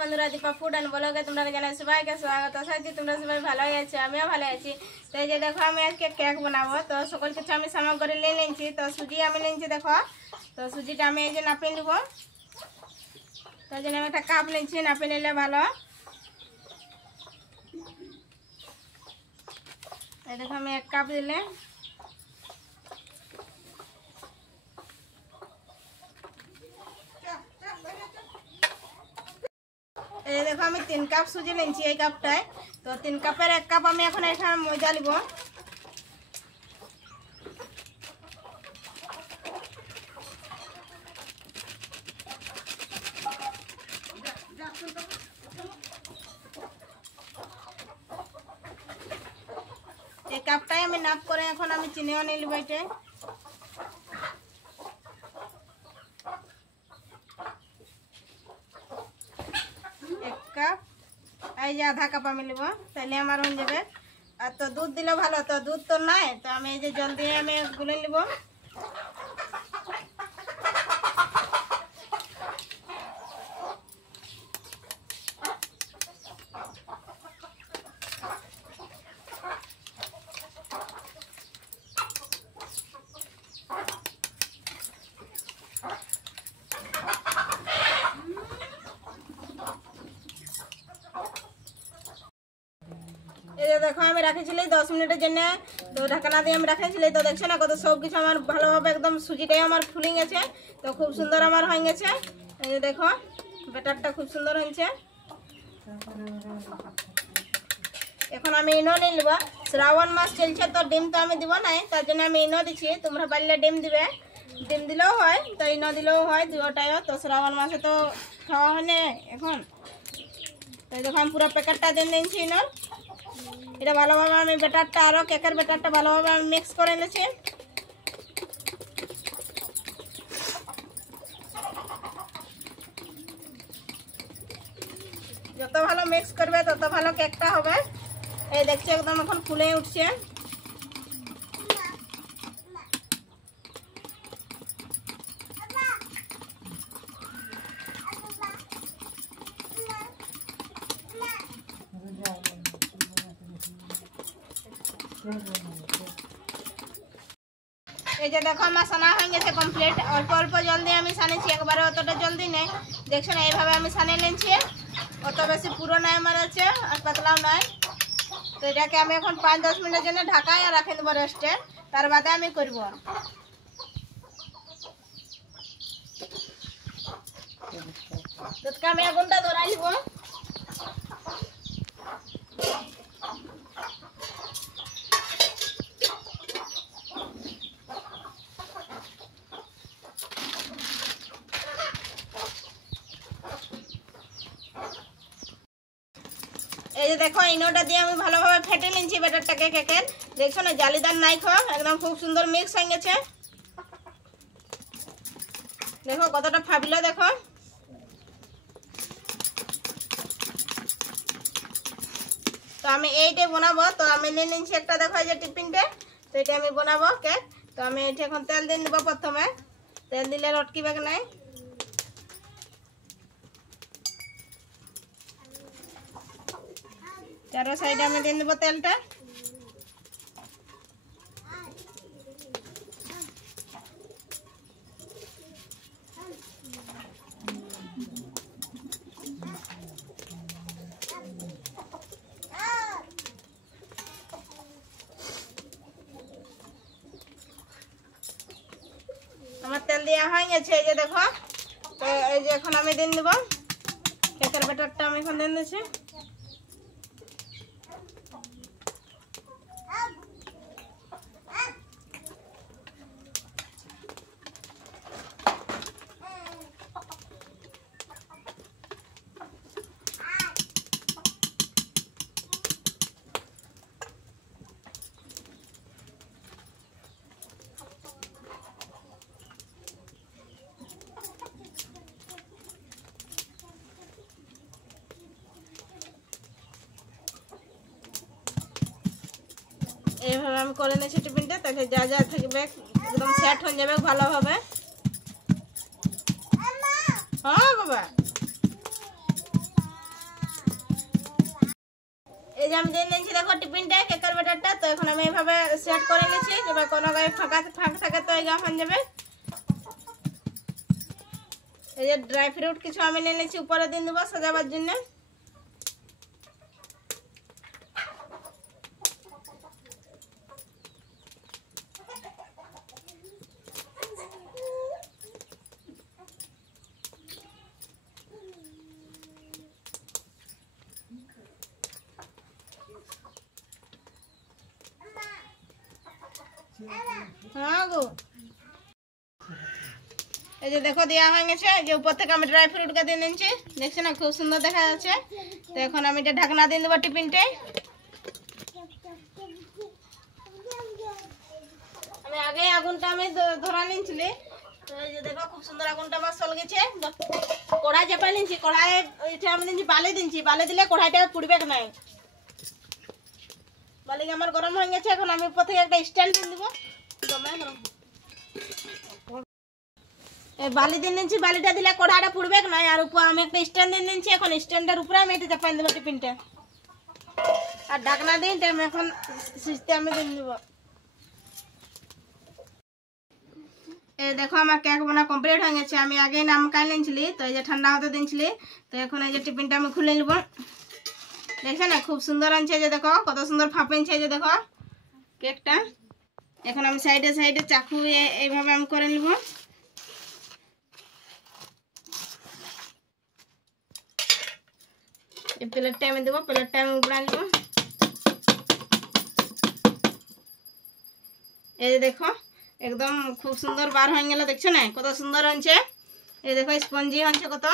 বন্ধুরা, Dipa food and ব্লগে তোমরা জানাই সবাইকে স্বাগত। আশা করি তোমরা সবাই ভালোই আছো, আমিও ভালো আছি। তো এই যে দেখো, আমি আজকে কেক বানাবো। তো সকল কিছু আমি সামগ্রী নিয়ে নিয়েছি। তো সুজি আমি নিয়েছি, দেখো। তো সুজিটা আমি এই যে নাপিয়ে নেব। তার জন্য আমি একটা কাপ নিয়েছি, নাপিয়ে নিলে ভালো। এই দেখো, আমি 1 কাপ দিলে এই দেখো, আমি 3 কাপ সুজি নিয়েছি এই কাপটায়। তো 3 কাপের 1 কাপ আমি এখন এখানে ময়দা নিব। এই কাপটাই আমি নাপ করে এখন আমি চিনিও নিয়ে নেব। এটা 1 কাপ, এই যে আধা কাপ আমি নেব, তাহলে আমার হয়ে যাবে। আর তো দুধ দিলে ভালো, তো দুধ তো নাই, তো আমি এই যে জল দিয়ে আমি গুলে নেব। এই যে দেখো, আমি রাখেছিলি 10 মিনিটের জন্য। তো ঢাকনা দিয়ে আমি রাখেছিলি। তো দেখছো না কত সব কিছু আমার ভালোভাবে একদম সুজিটাই আমার ফুলে গেছে। তো খুব সুন্দর আমার হয়ে গেছে। এই যে দেখো, ব্যাটারটা খুব সুন্দর হয়েছে। এখন আমি ইনো নিয়ে নেব। শ্রাবণ মাস চলছে, তো ডিম তো আমি দিব নাই, তার জন্য আমি ইনো দিচ্ছি। তোমরা পারলে ডিম দিবে, ডিম দিলেও হয়, তো ইনো দিলেও হয়, দুটাও। তো শ্রাবণ মাসে তো খাওয়া হয় না এখন। তো দেখো, আমি পুরো প্যাকেটটা দিয়ে নিয়েছি ইনোর। এটা ভালোভাবে আমি ব্যাটারটা আরও কেকের ব্যাটারটা ভালোভাবে আমি মিক্স করে নিয়েছি। যত ভালো মিক্স করবে তত ভালো কেকটা হবে। এই দেখছি একদম এখন ফুলে উঠছে। এই যে দেখো, আমার সানা হয়ে গেছে কমপ্লিট। অল্প অল্প জল দিয়ে আমি সানেছি, একবারে অতটা জলদি নেই। দেখছো না, এইভাবে আমি সানে নিয়েছি। অত বেশি পুরো নাই আমার আছে, আর পাতলাও নাই। তো এটাকে আমি এখন 5-10 মিনিটের জন্য ঢাকায় আর রাখে দেবো রেস্টে। তার বাদে আমি করবো। দুধকে আমি আগুনটা ধরাই নিব। এই যে দেখো, ইনোটা দিয়ে আমি ভালোভাবে ফেটে নিচ্ছি ব্যাটারটাকে কেকের। দেখছো না, জালিদার নাই খাওয়া, একদম খুব সুন্দর মিক্স হয়ে গেছে। দেখো কতটা ফাটলো, দেখো। তো আমি এইটাই বানাবো। তো আমি নিয়ে নিচ্ছি একটা, দেখো এই যে টিফিনটা। তো এটা আমি বানাবো কেক। তো আমি এটা এখন তেল দিয়ে নেবো প্রথমে। তেল দিলে লটকিবে নাই। চারো সাইডে আমি দিয়ে দেবো তেলটা। আমার তেল দেওয়া হয়ে গেছে, এই যে দেখো। তো এই যে এখন আমি দিয়ে দেবো কেকের ব্যাটারটা। আমি এখন দিয়ে দিচ্ছি। এইভাবে আমি করে নিয়েছি টিফিনটা। তাহলে যা যা থাকবে একদম সেট হয়ে যাবে ভালোভাবে। হ্যাঁ বাবা, আমি দিয়ে নিয়েছি দেখো টিফিনটা কেকের ব্যাটারটা। তো এখন আমি এইভাবে সেট করে নিয়েছি, এবার কোনো গায়ে ফাঁকা থাকে তো এই হয়ে যাবে। এই যে ড্রাই ফ্রুট কিছু আমি নিয়ে নিয়েছি উপরে দিয়ে দেবো সাজাবার জন্য। হ্যাঁ গো, এই যে দেখো দেওয়া হয়ে গেছে। যে উপর থেকে আমি ড্রাই ফ্রুটটা দিয়ে নিচ্ছি, দেখছি না খুব সুন্দর দেখা যাচ্ছে। তো এখন আমি এটা ঢাকনা দিয়ে দেবো টিফিনটে। আমি আগে আগুনটা আমি ধরা নিয়েছিলি, তো এই যে দেখো খুব সুন্দর আগুনটা আমার চল গেছে। কড়াই চাপা নিচ্ছি, কড়াই এটা আমি দিচ্ছি বালি দিচ্ছি, বালি দিলে কড়াইটা পুড়বে না। বালিকে আমার গরম হয়ে গেছে, এখন আমি উপর থেকে একটা স্ট্যান্ড দিয়ে দেবো। বালি দিয়ে নিচ্ছি, বালিটা দিলে কড়াইটা পুড়বে না। আর উপর আমি একটা স্ট্যান্ড দিয়ে নিচ্ছি, এখন স্ট্যান্ডের উপরে আমি এটা চাপাই দেবো টিফিনটা। আর ঢাকনা দিই আমি এখন সিস্টে আমি দিয়ে দেবো। এই দেখো আমার কেক বানা কমপ্লিট হয়ে গেছে। আমি আগে নাম কাই নিয়েছিলি, তো এই যে ঠান্ডা হতে দিয়েছিলি। তো এখন এই যে টিফিনটা আমি খুলে নেব। দেখছো না খুব সুন্দর আনছে, যে দেখো কত সুন্দর ফাঁপেছে, যে দেখো কেকটা। এখন আমি সাইডে সাইডে চাকু এইভাবে আমি করে নেব। এই প্লেটটা আমি দেবো, প্লেটটা আমি উপরে আনবো। এই যে দেখো একদম খুব সুন্দর বার হয়ে গেল, দেখছো না কত সুন্দর হচ্ছে। এই দেখো স্পঞ্জি হচ্ছে কত।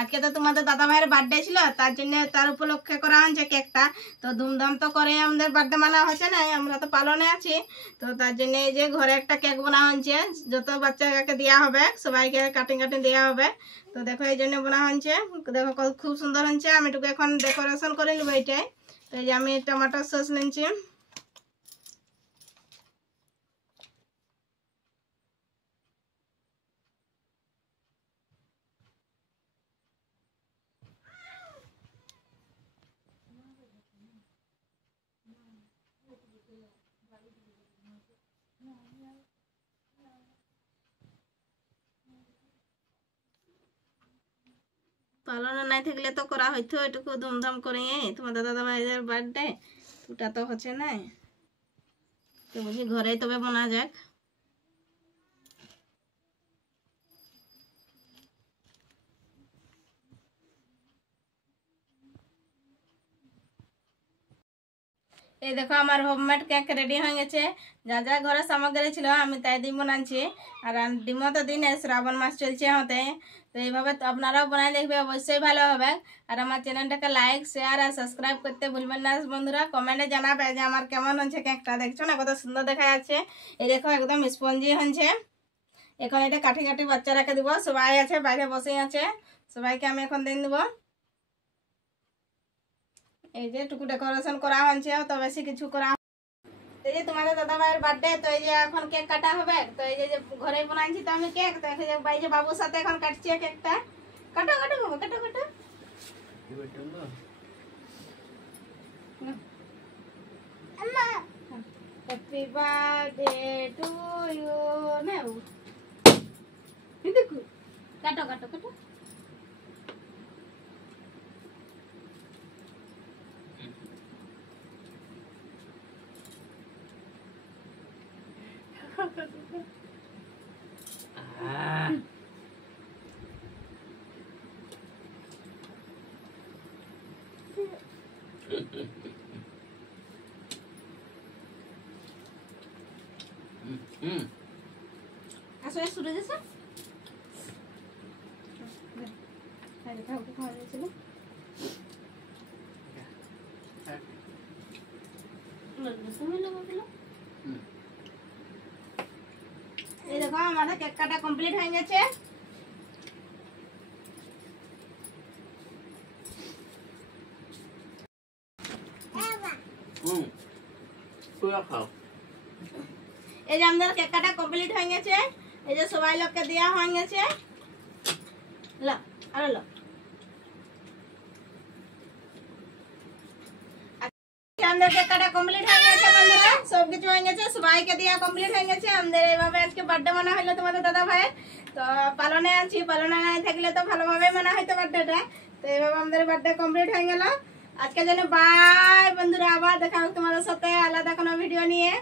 আজকে তো তোমাদের দাদা ভাইয়ের বার্থডে ছিল, তার জন্য তার উপলক্ষে করা হচ্ছে কেকটা। তো ধুমধাম তো করে আমাদের বার্থডে মানা হচ্ছে না, আমরা তো পালনে আছি। তো তার জন্য এই যে ঘরে একটা কেক বানা হচ্ছে, যত বাচ্চাকে দেওয়া হবে সবাইকে কাটিং দেওয়া হবে। তো দেখো এই জন্য বানা হচ্ছে, দেখো খুব সুন্দর হচ্ছে। আমি একটু এখন ডেকোরেশন করে নেবো এইটাই। তো এই যে আমি টমেটো সস নিচ্ছি। পালনে নাই থাকলে তো করা হইতো এটুকু ধুমধাম করে তোমাদের দাদা ভাইদের বার্থডে, ওটা তো হচ্ছে না। তো বলছি ঘরেই তবে বানা যাক। এই দেখো আমার হোমমেড কেক রেডি হয়ে গেছে। যা যা ঘরে সামগ্রী ছিল আমি তাই দিয়ে বানাচ্ছি। আর ডিমও তো দিনে শ্রাবণ মাস চলছে হতে। তো এইভাবে তো আপনারাও বানাই দেখবে, অবশ্যই ভালো হবে। আর আমার চ্যানেলটাকে লাইক শেয়ার আর সাবস্ক্রাইব করতে ভুলবেন না বন্ধুরা। কমেন্টে জানাবে যে আমার কেমন হচ্ছে কেকটা। দেখছো না কত সুন্দর দেখা যাচ্ছে। এই দেখো একদম স্পঞ্জি হচ্ছে। এখন এটা কাঠি কাঠি বাচ্চারাকে দিব, সবাই আছে বাইরে বসে আছে, সবাইকে আমি এখন দিয়ে দেবো। এই যে টুকু ডেকোরেশন করা হচ্ছে, তো বেশি কিছু করা। এই যে তোমাদের দাদা ভাইয়ের বার্থডে, তো এই যে এখন কেক কাটা হবে। তো এই যে ঘরে বানাইছি তো আমি কেক, তো এই যে বাবুর সাথে এখন কাটছি কেকটা। কাটো কাটো বাবু, কাটো কাটো। Happy birthday to you. না বাবু দেখো, কাটো কাটো কাটো। আসলে শুরু যেছে এই দেখো আমাদের কেক কাটা কমপ্লিট হয়ে গেছে। এই যে আমাদের কেক কাটা কমপ্লিট হয়ে গেছে। এই যে সবাই লোককে দেওয়া হয়ে গেছে। লো আরো লো। আমাদের কেক কাটা কমপ্লিট হয়ে গেছে বন্ধুরা, সব কিছু হয়ে গেছে, সবাইকে দেওয়া কমপ্লিট হয়ে গেছে। আমাদের এইভাবে আজকে বার্থডে মানা হলো তোমাদের দাদা ভাইয়ের। তো পালনে আছি, পালনে নাই থাকলে তো ভালোভাবে মানা হইতো বার্থডেটা। তো এইভাবে আমাদের বার্থডে কমপ্লিট হয়ে গেল আজকে জন্য। বাই বন্ধুরা, আবার দেখা হবে তোমাদের সাথে আলাদা কোনো ভিডিও নিয়ে।